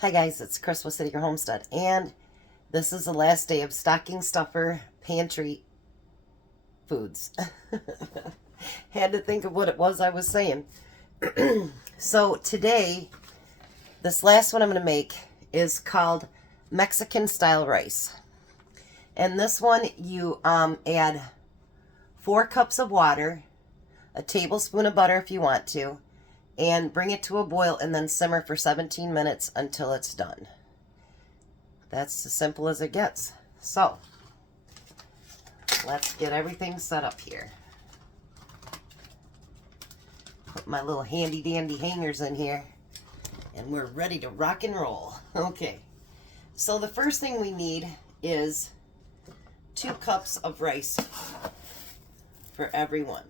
Hi guys, it's Chris with City Your Homestead, and this is the last day of stocking stuffer pantry foods. Had to think of what it was I was saying. So today, this last one I'm going to make is called Mexican style rice. And this one you add 4 cups of water, a tablespoon of butter if you want to, and bring it to a boil and then simmer for 17 minutes until it's done. That's as simple as it gets. So, let's get everything set up here. Put my little handy dandy hangers in here and we're ready to rock and roll. Okay, so the first thing we need is 2 cups of rice for every one.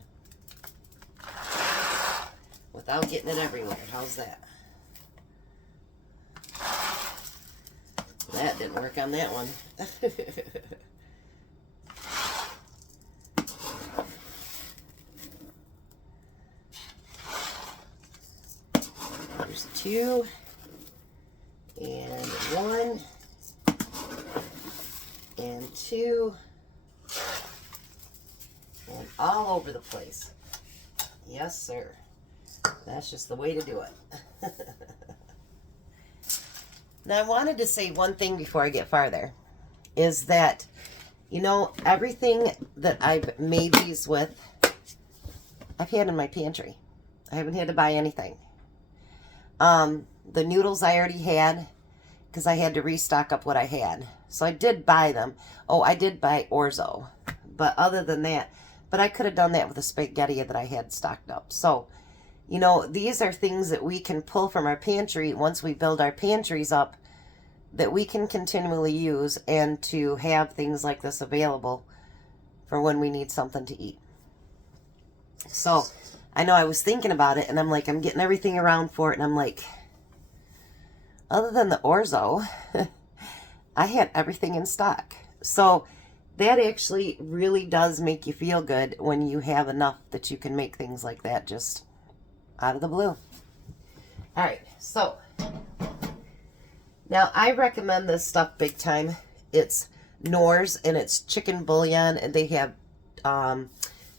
Without getting it everywhere. How's that? That didn't work on that one. There's 2 and 1 and 2 and all over the place. Yes, sir. That's just the way to do it. Now, I wanted to say one thing before I get farther, is that, you know, everything that I've made these with, I've had in my pantry. I haven't had to buy anything. The noodles I already had, because I had to restock up what I had. So I did buy them. Oh, I did buy orzo. But other than that, but I could have done that with the spaghetti that I had stocked up. So, you know, these are things that we can pull from our pantry once we build our pantries up, that we can continually use, and to have things like this available for when we need something to eat. So, I know I was thinking about it, and I'm like, I'm getting everything around for it, and I'm like, other than the orzo, I had everything in stock. So, that actually really does make you feel good when you have enough that you can make things like that just out of the blue. Alright, so now I recommend this stuff big time. It's Knorr's and it's chicken bouillon, and they have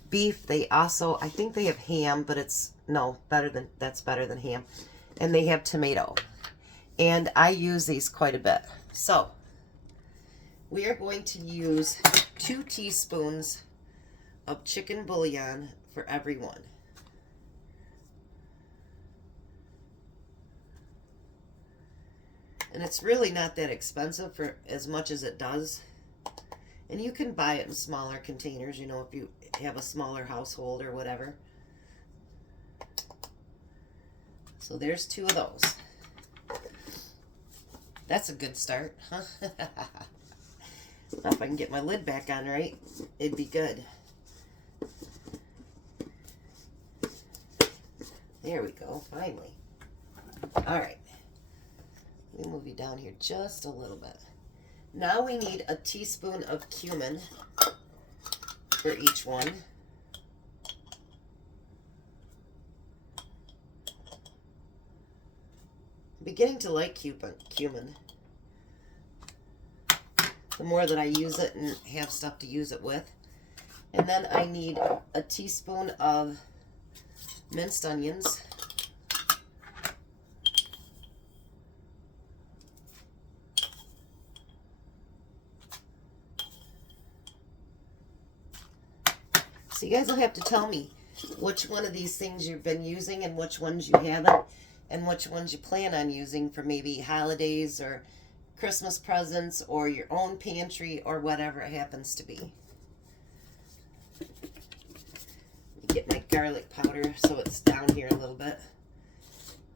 beef. They also, I think they have ham, but it's that's better than ham. And they have tomato. And I use these quite a bit. So we are going to use 2 teaspoons of chicken bouillon for every one. And it's really not that expensive for as much as it does. And you can buy it in smaller containers, you know, if you have a smaller household or whatever. So there's 2 of those. That's a good start, huh? If I can get my lid back on right, it'd be good. There we go, finally. All right. Let me move you down here just a little bit. Now we need a teaspoon of cumin for each one. I'm beginning to like cumin. The more that I use it and have stuff to use it with. And then I need a teaspoon of minced onions. So you guys will have to tell me which one of these things you've been using and which ones you haven't, and which ones you plan on using for maybe holidays or Christmas presents or your own pantry or whatever it happens to be. Get my garlic powder so it's down here a little bit.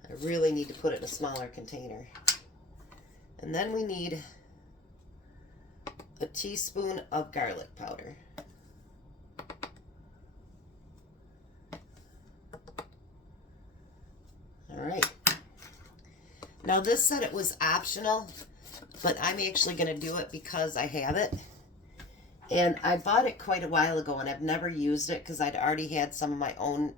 I really need to put it in a smaller container. And then we need a teaspoon of garlic powder. Alright. Now this said it was optional, but I'm actually going to do it because I have it. And I bought it quite a while ago, and I've never used it because I'd already had some of my own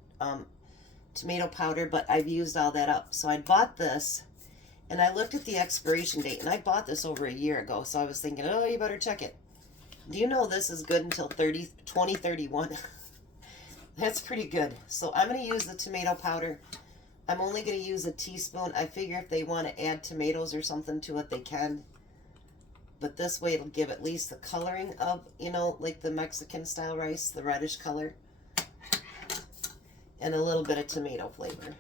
tomato powder, but I've used all that up. So I bought this, And I looked at the expiration date, and I bought this over a year ago, so I was thinking, oh, you better check it. Do you know this is good until 2031? That's pretty good. So I'm going to use the tomato powder. I'm only going to use a teaspoon. I figure if they want to add tomatoes or something to it, they can. But this way it'll give at least the coloring of, you know, like the Mexican style rice, the reddish color. And a little bit of tomato flavor.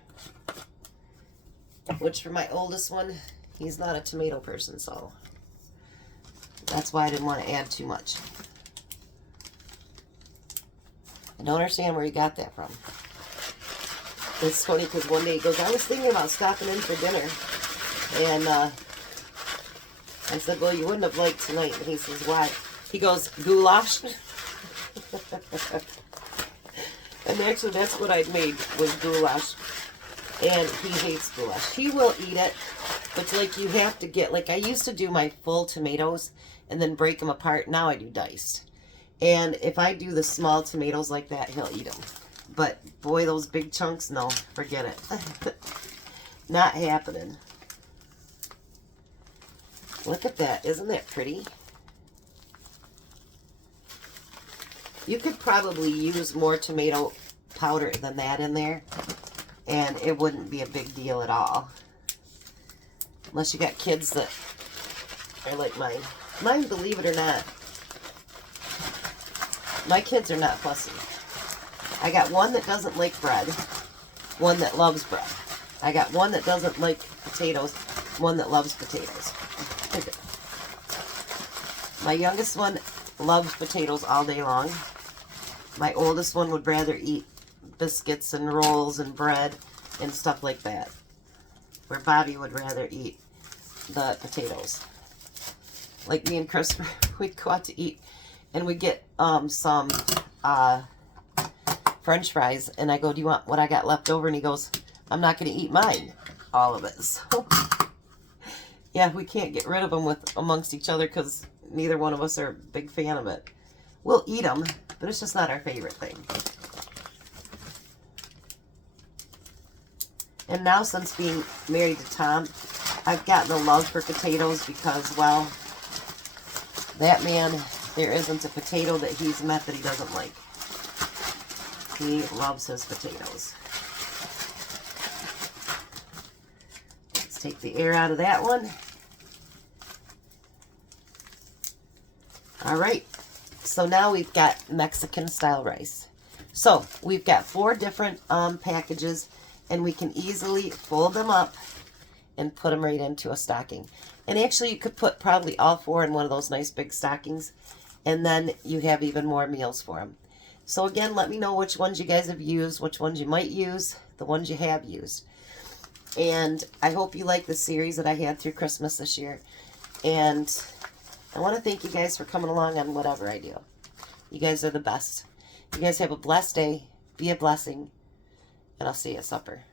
Which for my oldest one, he's not a tomato person, so that's why I didn't want to add too much. I don't understand where he got that from. It's funny because one day he goes, I was thinking about stopping in for dinner. And I said, well, you wouldn't have liked tonight. And he says, why? He goes, goulash. And actually, that's what I'd made, was goulash. And he hates goulash. He will eat it, but like you have to get, like I used to do my full tomatoes and then break them apart. Now I do diced. And if I do the small tomatoes like that, he'll eat them. But boy, those big chunks, no, forget it. Not happening. Look at that. Isn't that pretty? You could probably use more tomato powder than that in there, and it wouldn't be a big deal at all. Unless you got kids that are like mine. Mine, believe it or not, my kids are not fussy. I got one that doesn't like bread, one that loves bread. I got one that doesn't like potatoes, one that loves potatoes. My youngest one loves potatoes all day long. My oldest one would rather eat biscuits and rolls and bread and stuff like that. Where Bobby would rather eat the potatoes. Like me and Chris, we'd go out to eat and we'd get some French fries, and I go, do you want what I got left over? And he goes, I'm not going to eat mine, all of it. So, yeah, we can't get rid of them amongst each other because neither one of us are a big fan of it. We'll eat them, but it's just not our favorite thing. And now, since being married to Tom, I've gotten a love for potatoes because, well, that man, there isn't a potato that he's met that he doesn't like. He loves his potatoes. Let's take the air out of that one. All right. So now we've got Mexican style rice. So we've got 4 different packages, and we can easily fold them up and put them right into a stocking. And actually you could put probably all 4 in one of those nice big stockings, and then you have even more meals for them. So again, let me know which ones you guys have used, which ones you might use, the ones you have used. And I hope you like the series that I had through Christmas this year. And I want to thank you guys for coming along on whatever I do. You guys are the best. You guys have a blessed day. Be a blessing. And I'll see you at supper.